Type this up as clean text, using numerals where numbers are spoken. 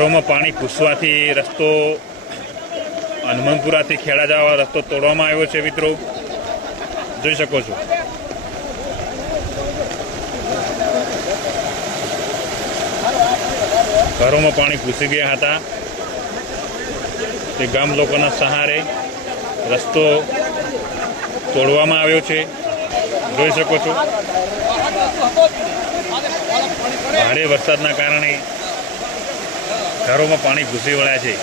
ઘરોમાં પાણી ઘૂસવાથી રસ્તો હનુમાનપુરાથી ખેડા જવા રસ્તો તોડવામાં આવ્યો છે મિત્રો, જોઈ શકો છો। ઘરોમાં પાણી ઘૂસી ગયા હતા, તે ગામ લોકોના સહારે રસ્તો તોડવામાં આવ્યો છે, જોઈ શકો છો। ભારે વરસાદના કારણે ઘરોમાં પાણી ઘૂસી વળ્યા છે।